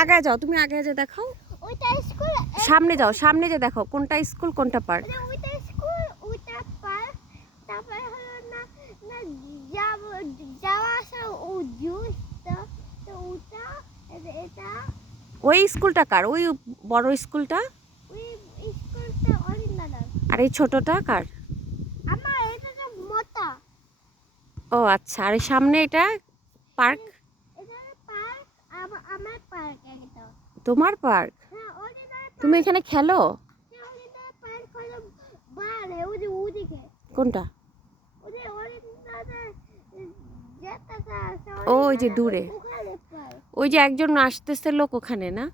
আগে যাও, তুমি আগে যা দেখাও। ওইটা স্কুল। সামনে যাও, সামনে যে দেখো কোনটা স্কুল কোনটা পার্ক। ওইটা স্কুল, ওইটা পার্ক। তারপরে হলো না না যাওয়া আসা ও জুস। তো ওটা এটা ওই স্কুলটা কার? ওই বড় স্কুলটা? ওই স্কুলটা অরিন দাদা। আর এই ছোটটা কার? আমার এটা তো মোটা। ও আচ্ছা, আর এই সামনে এটা পার্ক? এটা পার্ক। আমার পার্ক এটা। তোমার পার্ক? হ্যাঁ, অরিন দাদা তুমি পার্ক। এখানে খেলো? অরিন দাদা পার্ক হলো বাইরে, ওই যে ওদিকে। কোনটা? ওই যে অরিন দাদা যেটা আছে ও অরিন ওই যে দাদা দূরে, ওখানে পার্ক। ওই যে একজন আসতেছে লোক ওখানে না?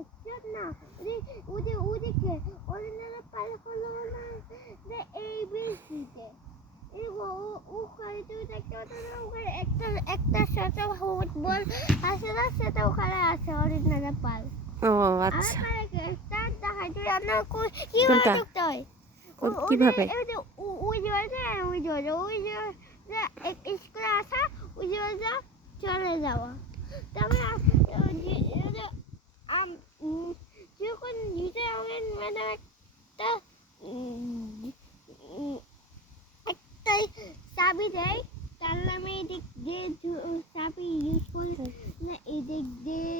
একজন না, ওই যে ওদিকে অরিন দাদা পার্ক হলো না যে এই বিচিতে। এই ওখানে তুই দেখতে পাচ্ছ না, ওখানে একটা সাথে ফুটবল আছে না, সেটা ওখানে আছে অরিন দাদা পার্ক। ও আমার আচ্ছা। পার্কে স্টার দেখাই তুই রান্না কিভাবে কোনটা? ঢুকতে হয়। কিভাবে? স্কুলে আসা, ওই যে চলে যাওয়া। তারপরে যখন নিচে আমাদের ম্যাডাম একটা একটাই চাবি দেয়, তার নামে এদিক দিয়ে চাবি ইউজ করলে এদিক দিয়ে